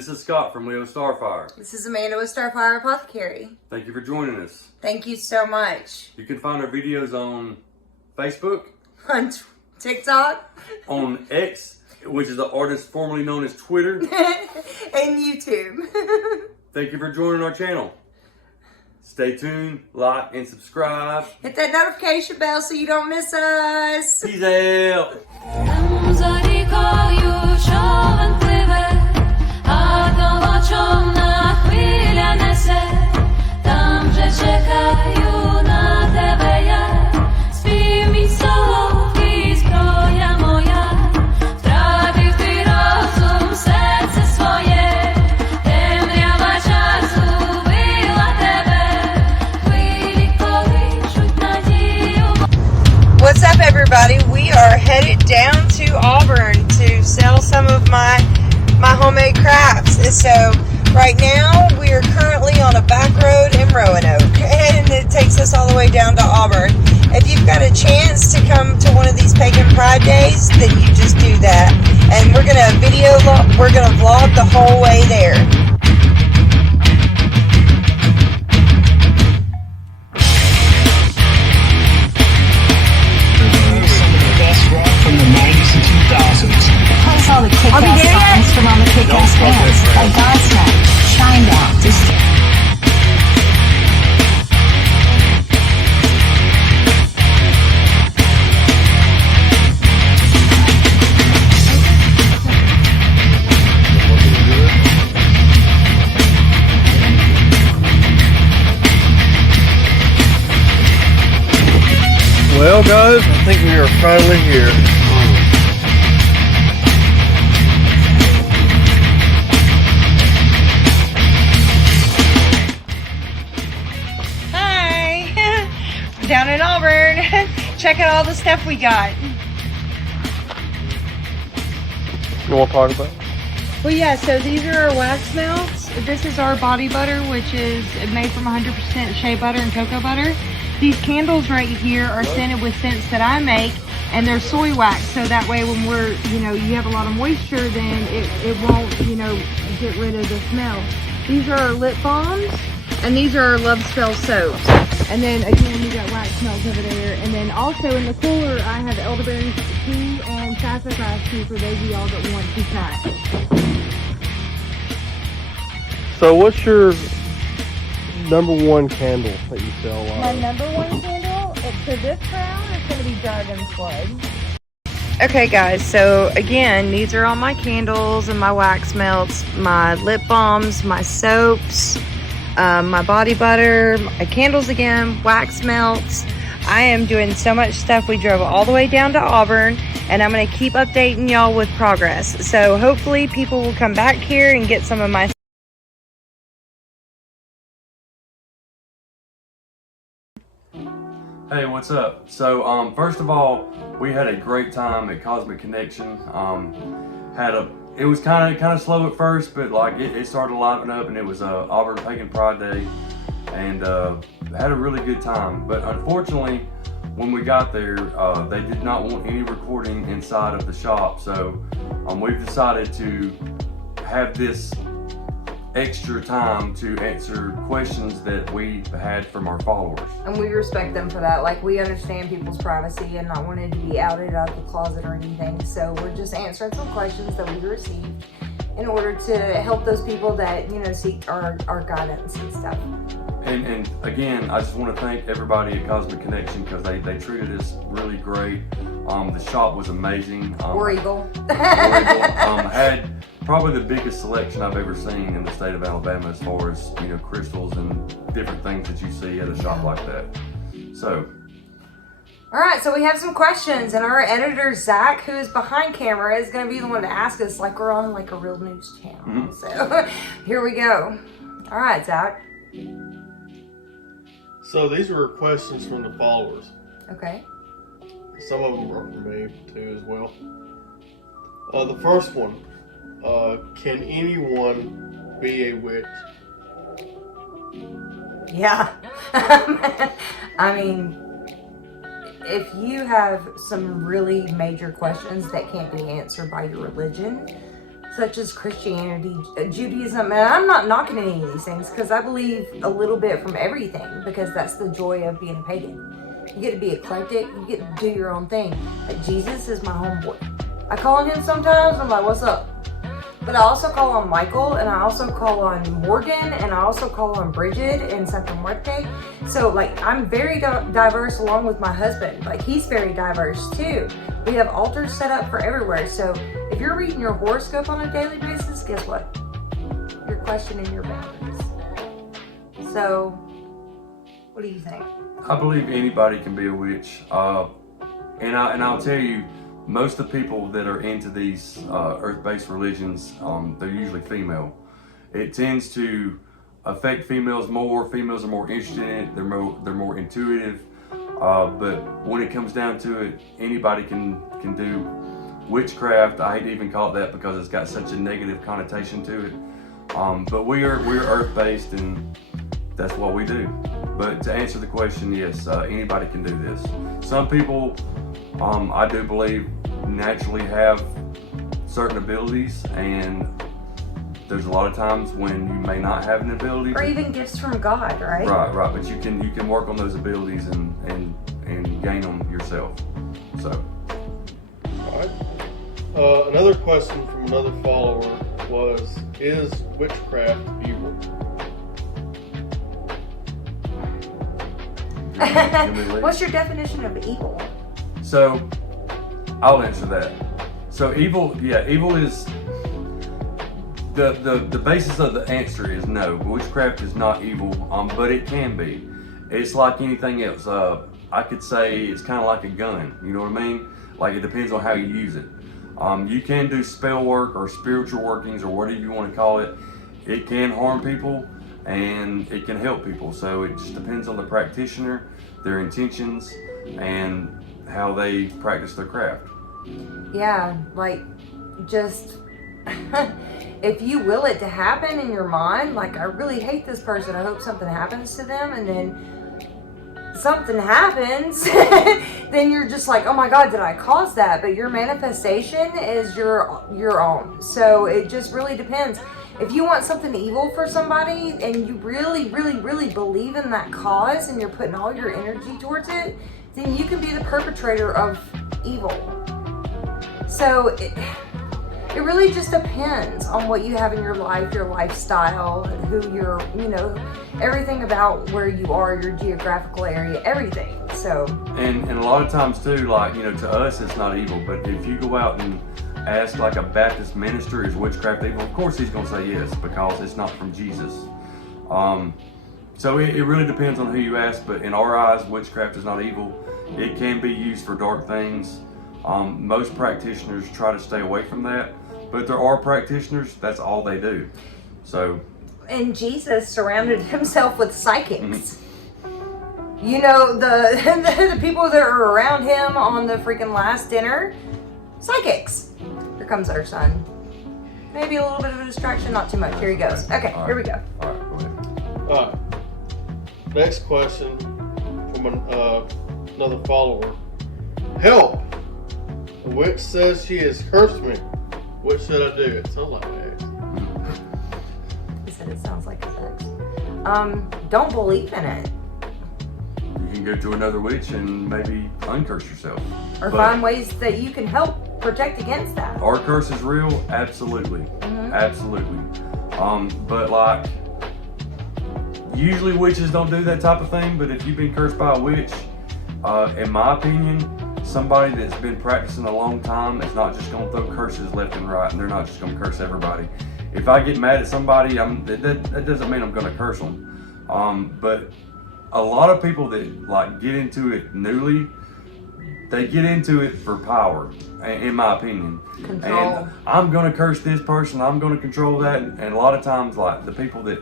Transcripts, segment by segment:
This is Scott from Leo Starfire. This is Amanda with Starfire Apothecary. Thank you for joining us. Thank you so much. You can find our videos on Facebook, On TikTok, on X, which is the artist formerly known as Twitter, and YouTube. Thank you for joining our channel. Stay tuned, like, and subscribe. Hit that notification bell so you don't miss us. Peace out. What's up, everybody? We are headed down to Auburn to sell some of my homemade crafts. And so right now we are currently on a back road in Roanoke, and it takes us all the way down to Auburn. If you've got a chance to come to one of these Pagan Pride days, then you just do that. And we're gonna vlog the whole way there. From the 90s and 2000s. Plays all the kick-ass songs from all the kick-ass bands like Godsmack, Shinedown, Distant. Well, guys, I think we are finally here. Hi! We're down in Auburn. Check out all the stuff we got. You want to talk about it? Well, yeah, so these are our wax melts. This is our body butter, which is made from 100% shea butter and cocoa butter. These candles right here are scented with scents that I make, and they're soy wax, so that way when we're, you have a lot of moisture, then it won't, get rid of the smell. These are our lip balms, and these are our love spell soaps. And then again, we got wax melts over there. And then also in the cooler, I have elderberry tea and sassafras tea for those of y'all that want to try. So what's your number one candle that you sell? My number one candle, for this crown, it's going to be Dragon's Blood. Okay, guys, so again, these are all my candles and my wax melts, my lip balms, my soaps, my body butter, my candles again, wax melts. I am doing so much stuff. We drove all the way down to Auburn, and I'm going to keep updating y'all with progress. So hopefully people will come back here and get some of my Hey, what's up? So, first of all, we had a great time at Cosmic ConneXion. It was kind of slow at first, but like it started to liven up, and it was Auburn Pagan Pride Day, and had a really good time. But unfortunately, when we got there, they did not want any recording inside of the shop. So, we've decided to have this extra time to answer questions that we had from our followers. And we respect them for that. Like, we understand people's privacy and not wanting to be outed out of the closet or anything. So we're just answering some questions that we received in order to help those people that, seek our guidance and stuff. And again, I just want to thank everybody at Cosmic ConneXion because they treated us really great. The shop was amazing. War Eagle. Had probably the biggest selection I've ever seen in the state of Alabama as far as, crystals and different things that you see at a shop like that. So. All right, so we have some questions, and our editor, Zach, who is behind camera, is going to be the one to ask us like we're on like a real news channel. Mm-hmm. So here we go. All right, Zach. So these were questions from the followers. Okay. Some of them were from me too as well. The first one, can anyone be a witch? Yeah. I mean, if you have some really major questions that can't be answered by your religion, such as Christianity, Judaism, and I'm not knocking any of these things because I believe a little bit from everything because that's the joy of being a pagan. You get to be eclectic, you get to do your own thing. Like Jesus is my homeboy. I call on him sometimes, I'm like, what's up? But I also call on Michael, and I also call on Morgan, and I also call on Bridget and Santa Muerte. So, like, I'm very diverse along with my husband. Like, he's very diverse too. We have altars set up for everywhere. So, if you're reading your horoscope on a daily basis, guess what? You're questioning your boundaries. So, what do you think? I believe anybody can be a witch. And I'll tell you, most of the people that are into these earth-based religions, they're usually female. It tends to affect females more. Females are more interested in it. They're more intuitive. But when it comes down to it, anybody can do witchcraft. I hate to even call it that because it's got such a negative connotation to it. But we're earth-based, and that's what we do. But to answer the question, yes, anybody can do this. Some people, I do believe, naturally have certain abilities, and there's a lot of times when you may not have an ability. Or even gifts from God, right? Right. But you can work on those abilities and gain them yourself. So. Alright. Another question from another follower was, is witchcraft evil? What's your definition of evil? So, I'll answer that. So evil is the basis of the answer is no. Witchcraft is not evil, but it can be. It's like anything else. I could say it's kind of like a gun. You know what I mean? Like it depends on how you use it. You can do spell work or spiritual workings or whatever you want to call it. It can harm people and it can help people. So it just depends on the practitioner, their intentions, and how they practice their craft. Yeah, like just if you will it to happen in your mind, like I really hate this person, I hope something happens to them, and then something happens, then you're just like, oh my God, did I cause that? But your manifestation is your own. So it just really depends. If you want something evil for somebody and you really, really, really believe in that cause and you're putting all your energy towards it, then you can be the perpetrator of evil. So it really just depends on what you have in your life, your lifestyle, who you're, everything about where you are, your geographical area, everything. So and a lot of times too, like, to us it's not evil, but if you go out and ask like a Baptist minister, is witchcraft evil? Of course he's gonna say yes, because it's not from Jesus. So it really depends on who you ask, but in our eyes, witchcraft is not evil. It can be used for dark things. Most practitioners try to stay away from that, but there are practitioners, that's all they do. So. And Jesus surrounded himself with psychics. Mm-hmm. The people that are around him on the freaking last dinner, psychics. Here comes our son. Maybe a little bit of a distraction, not too much. Here he goes. Okay, All right. Here we go. All right, go ahead. Alright. Next question from another follower. Help! The witch says she has cursed me. What should I do? It sounds like an ex. He said it sounds like an ex. Don't believe in it. You can go to another witch and maybe uncurse yourself. Or find ways that you can help protect against that. Our curse is real? Absolutely. Mm-hmm. Absolutely. But like, usually witches don't do that type of thing, but if you've been cursed by a witch, in my opinion, somebody that's been practicing a long time is not just going to throw curses left and right, and they're not just going to curse everybody. If I get mad at somebody, that doesn't mean I'm going to curse them. But a lot of people that like get into it newly, they get into it for power, in my opinion. Control. And I'm going to curse this person, I'm going to control that, and a lot of times like the people that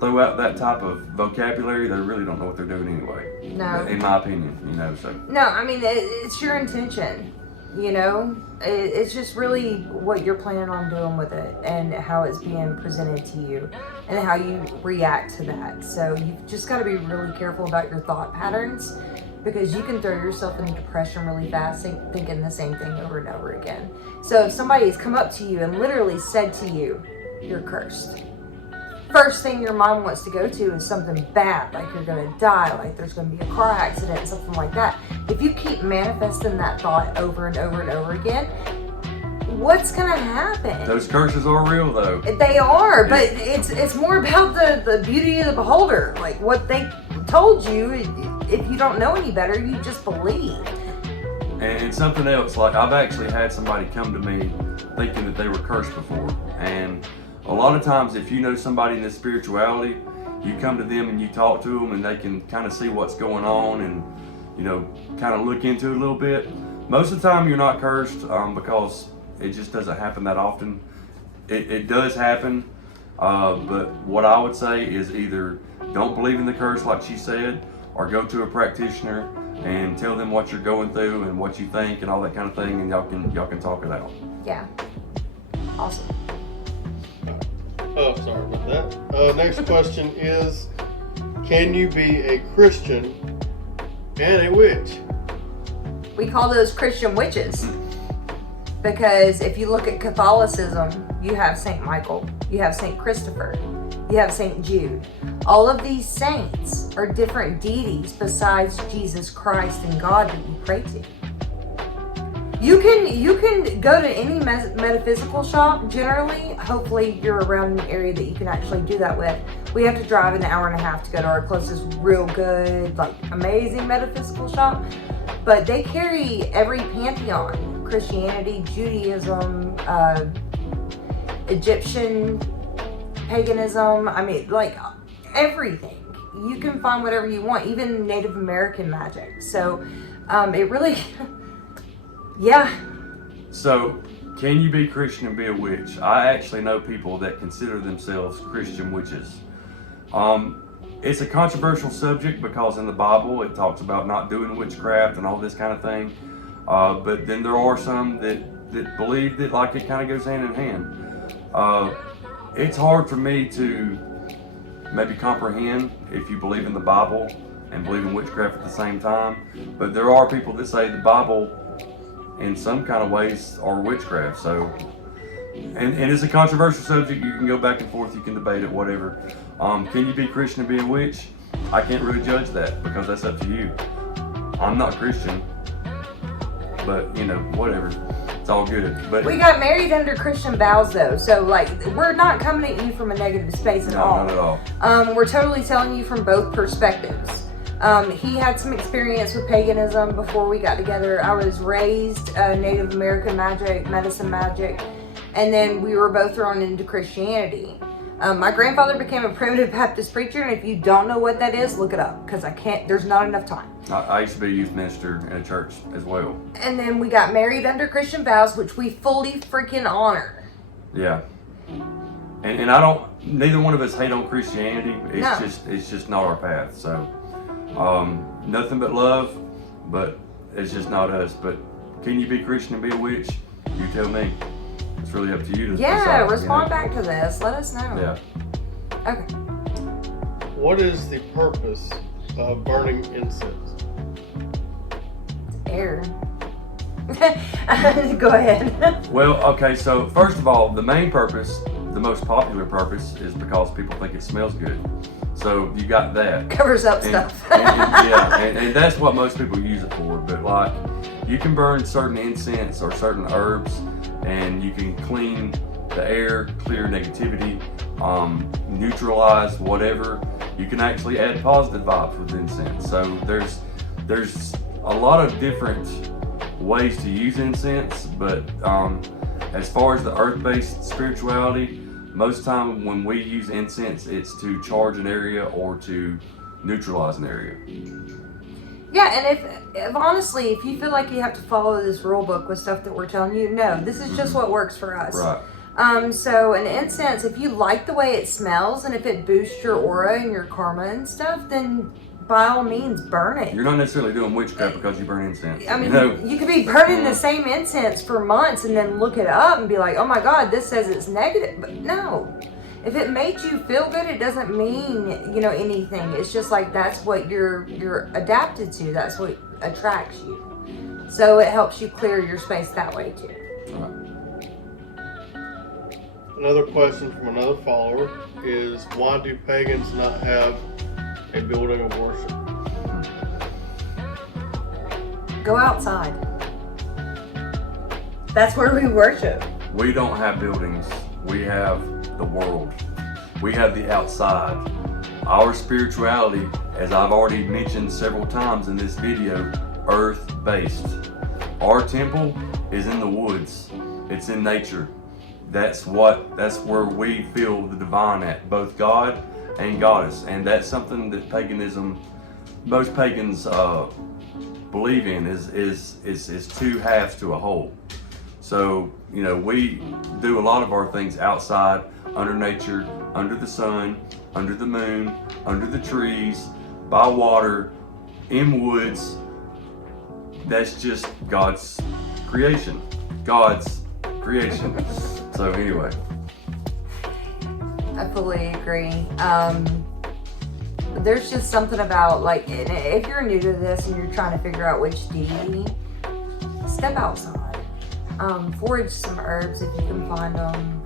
throw out that type of vocabulary, they really don't know what they're doing anyway. No. In my opinion, so. No, I mean, it's your intention, It's just really what you're planning on doing with it and how it's being presented to you and how you react to that. So you've just got to be really careful about your thought patterns because you can throw yourself into depression really fast thinking the same thing over and over again. So if somebody has come up to you and literally said to you, you're cursed, first thing your mind wants to go to is something bad, like you're going to die, like there's going to be a car accident, something like that. If you keep manifesting that thought over and over and over again, what's going to happen? Those curses are real, though. They are, but it's more about the beauty of the beholder. Like what they told you, if you don't know any better, you just believe. And something else, like I've actually had somebody come to me thinking that they were cursed before. And a lot of times if you know somebody in this spirituality, you come to them and you talk to them and they can kind of see what's going on and, you know, kind of look into it a little bit. Most of the time you're not cursed because it just doesn't happen that often. It does happen, but what I would say is either don't believe in the curse like she said, or go to a practitioner and tell them what you're going through and what you think and all that kind of thing, and y'all can talk it out. Yeah. Awesome. Oh, sorry about that. Next question is, can you be a Christian and a witch? We call those Christian witches. Because if you look at Catholicism, you have St. Michael, you have St. Christopher, you have St. Jude. All of these saints are different deities besides Jesus Christ and God that you pray to. You can go to any metaphysical shop, generally. Hopefully you're around an area that you can actually do that with. We have to drive an hour and a half to go to our closest real good, like amazing metaphysical shop. But they carry every pantheon. Christianity, Judaism, Egyptian paganism, I mean, like everything. You can find whatever you want, even Native American magic. So it really, yeah. So, can you be Christian and be a witch? I actually know people that consider themselves Christian witches. It's a controversial subject because in the Bible it talks about not doing witchcraft and all this kind of thing. But then there are some that believe that like it kind of goes hand in hand. It's hard for me to maybe comprehend if you believe in the Bible and believe in witchcraft at the same time. But there are people that say the Bible in some kind of ways are witchcraft. So, and it's a controversial subject. You can go back and forth, you can debate it, whatever. Can you be Christian and be a witch? I can't really judge that because that's up to you. I'm not Christian. But, you know, whatever. It's all good. But we got married under Christian vows, though. So, like, we're not coming at you from a negative space at all. No, not at all. We're totally telling you from both perspectives. He had some experience with paganism before we got together. I was raised Native American magic, medicine magic, and then we were both thrown into Christianity. My grandfather became a primitive Baptist preacher, and if you don't know what that is, look it up, because there's not enough time. I used to be a youth minister in a church as well. And then we got married under Christian vows, which we fully freaking honor. Yeah. And I don't, neither one of us hate on Christianity. It's just not our path. So, nothing but love, but it's just not us. But can you be Christian and be a witch? You tell me. It's really up to you to decide, respond back to this. Let us know. Yeah. Okay. What is the purpose of burning incense? Air. Go ahead. Well, okay, so first of all, the main purpose, the most popular purpose, is because people think it smells good. So you got that. Covers up stuff. and that's what most people use it for. But like, you can burn certain incense or certain herbs, and you can clean the air, clear negativity, neutralize whatever. You can actually add positive vibes with incense. So there's a lot of different ways to use incense, but as far as the earth-based spirituality, most time when we use incense, it's to charge an area or to neutralize an area. Yeah, and if honestly, if you feel like you have to follow this rule book with stuff that we're telling you, no, this is just what works for us. Right. So an incense, if you like the way it smells and if it boosts your aura and your karma and stuff, then by all means burn it. You're not necessarily doing witchcraft because you burn incense. I mean, you could be burning the same incense for months and then look it up and be like, oh my God, this says it's negative. But no, if it made you feel good, it doesn't mean, anything. It's just like that's what you're adapted to. That's what attracts you. So it helps you clear your space that way too. Another question from another follower is, why do pagans not have a building of worship? Go outside. That's where we worship. We don't have buildings. We have the world. We have the outside. Our spirituality, as I've already mentioned several times in this video, earth-based. Our temple is in the woods. It's in nature. That's where we feel the divine at, both God and Goddess. And that's something that paganism, most pagans believe in, is two halves to a whole. So, we do a lot of our things outside, under nature, under the sun, under the moon, under the trees, by water, in woods. That's just God's creation. God's creation. So anyway. I fully agree. There's just something about, like, if you're new to this and you're trying to figure out which deity, step outside. Forage some herbs if you can find them.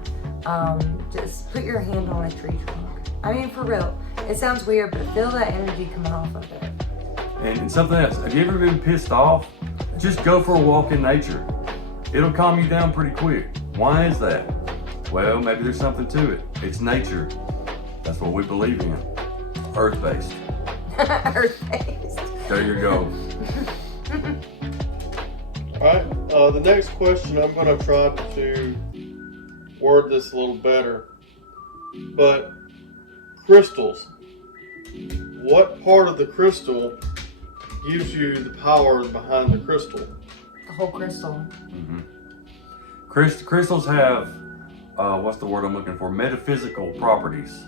Just put your hand on a tree trunk. I mean, for real. It sounds weird, but feel that energy coming off of it. And something else, have you ever been pissed off? Just go for a walk in nature. It'll calm you down pretty quick. Why is that? Well, maybe there's something to it. It's nature. That's what we believe in. Earth-based. Earth-based. There you go. Alright, the next question, I'm going to try to word this a little better. But, crystals. What part of the crystal gives you the power behind the crystal? The whole crystal. Mm-hmm. Crystals have, what's the word I'm looking for? Metaphysical properties.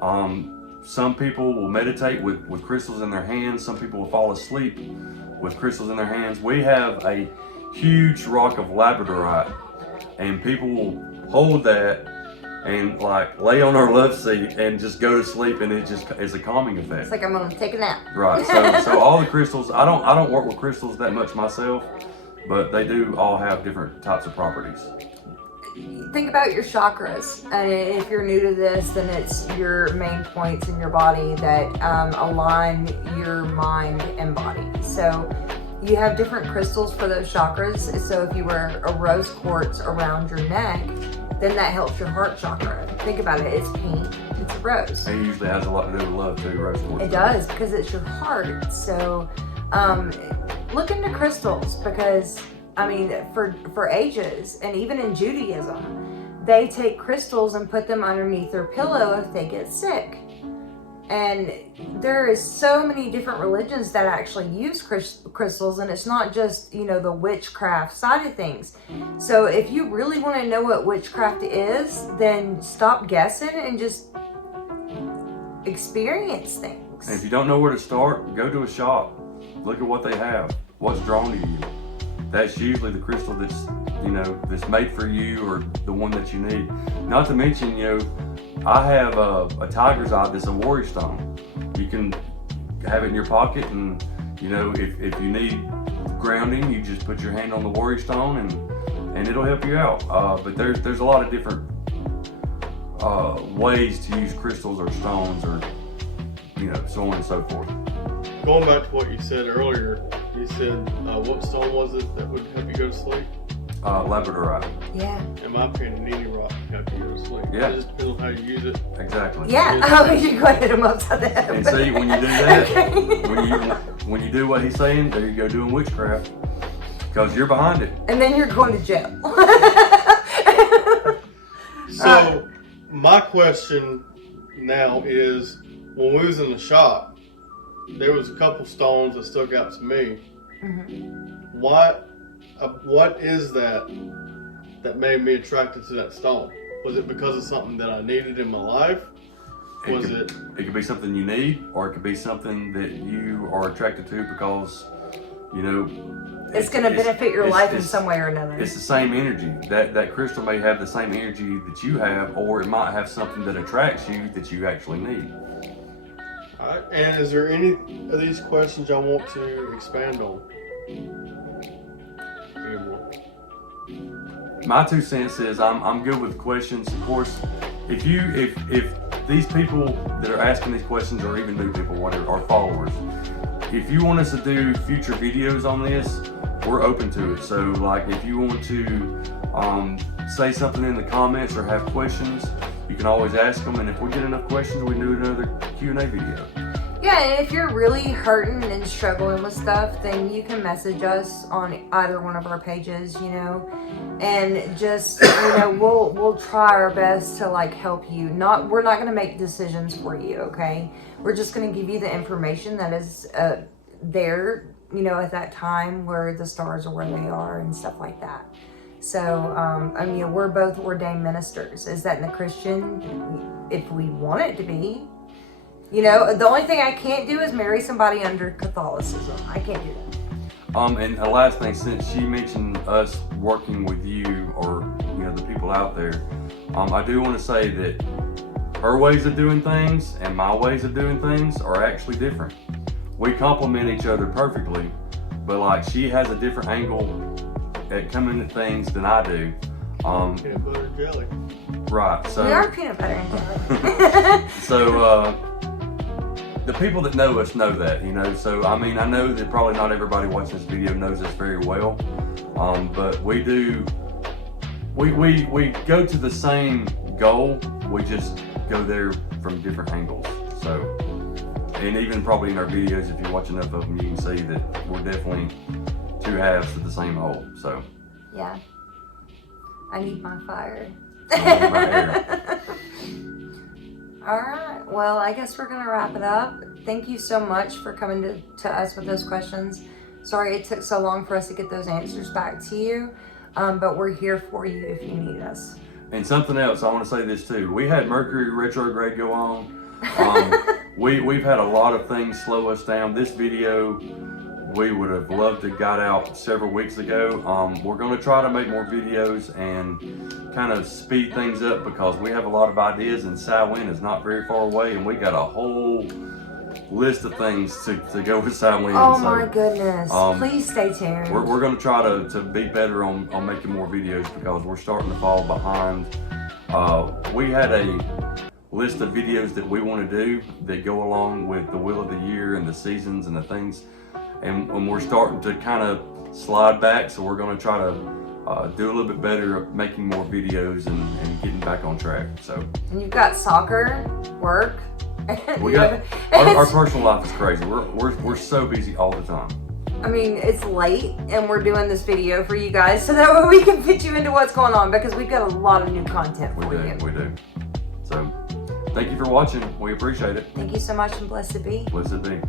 Some people will meditate with crystals in their hands. Some people will fall asleep with crystals in their hands. We have a huge rock of labradorite, and people will hold that and like lay on our love seat and just go to sleep, and it just is a calming effect. It's like I'm gonna take a nap. Right. So all the crystals, I don't work with crystals that much myself, but they do all have different types of properties. Think about your chakras, and if you're new to this, then it's your main points in your body that align your mind and body. So you have different crystals for those chakras. So if you wear a rose quartz around your neck, then that helps your heart chakra. Think about it, it's pink, it's a rose. It usually has a lot to do with love too, rose quartz. It does, because it's your heart. So look into crystals, because I mean, for ages, and even in Judaism, they take crystals and put them underneath their pillow if they get sick. And there is so many different religions that actually use crystals, and it's not just, the witchcraft side of things. So if you really want to know what witchcraft is, then stop guessing and just experience things. And if you don't know where to start, go to a shop. Look at what they have. What's drawn to you. That's usually the crystal that's, that's made for you, or the one that you need. Not to mention, I have a tiger's eye that's a warrior stone. You can have it in your pocket, and if you need grounding, you just put your hand on the warrior stone, and it'll help you out. But there's a lot of different ways to use crystals or stones, or so on and so forth. Going back to what you said earlier, you said what stone was it that would help you go to sleep? Labradorite. Yeah. In my opinion, any rock can help you go to sleep. Yeah. It just depends on how you use it. Exactly. Yeah. Oh, you go hit him upside the head. And see, when you do that, when you do what he's saying, there you go doing witchcraft, because you're behind it. And then you're going to jail. So, my question now is, when we was in the shop, there was a couple stones that stuck out to me. Mm-hmm. What is that made me attracted to that stone? Was it because of something that I needed in my life? It could be something you need, or it could be something that you are attracted to because, it's going to benefit your life in some way or another. It's the same energy. That crystal may have the same energy that you have, or it might have something that attracts you that you actually need. All right. And is there any of these questions y'all want to expand on? Anymore? My 2 cents is I'm good with questions. Of course, if these people that are asking these questions, or even new people, whatever, are followers, if you want us to do future videos on this, we're open to it. So like if you want to say something in the comments or have questions, you can always ask them, and if we get enough questions, we can do another Q&A video. Yeah, and if you're really hurting and struggling with stuff, then you can message us on either one of our pages, you know, and just, you know, we'll try our best to like help you. We're not going to make decisions for you, okay? We're just going to give you the information that is there, you know, at that time where the stars are where they are and stuff like that. So, I mean, we're both ordained ministers. Is that in the Christian? If we want it to be. You know, the only thing I can't do is marry somebody under Catholicism. I can't do that. And the last thing, since she mentioned us working with you, or you know, the people out there, I do want to say that her ways of doing things and my ways of doing things are actually different. We complement each other perfectly, but like she has a different angle at coming at things than I do. Peanut butter and jelly. Right. So We are peanut butter and jelly. so the people that know us know that, you know. So I mean, I know that probably not everybody watching this video knows us very well, but we do. We go to the same goal. We just go there from different angles. So, and even probably in our videos, if you watch enough of them, you can see that we're definitely 2 halves to the same whole. So. Yeah. I need my fire. I need my hair. Alright, well, I guess we're going to wrap it up. Thank you so much for coming to us with those questions. Sorry it took so long for us to get those answers back to you, but we're here for you if you need us. And something else, I want to say this too. We had Mercury retrograde go on. We've had a lot of things slow us down. This video, we would have loved to got out several weeks ago. We're going to try to make more videos and kind of speed things up, because we have a lot of ideas, and Samhain is not very far away, and we got a whole list of things to go with Samhain. Oh so, my goodness. Please stay tuned. We're going to try to be better on making more videos, because we're starting to fall behind. We had a list of videos that we want to do that go along with the wheel of the year and the seasons and the things, and we're starting to kind of slide back, so we're going to try to do a little bit better at making more videos and getting back on track. So, and you've got soccer, work. We got our personal life is crazy. We're so busy all the time. I mean, it's late and we're doing this video for you guys so that way we can fit you into what's going on, because we've got a lot of new content for you. We do. So, thank you for watching. We appreciate it. Thank you so much, and blessed be. Blessed be.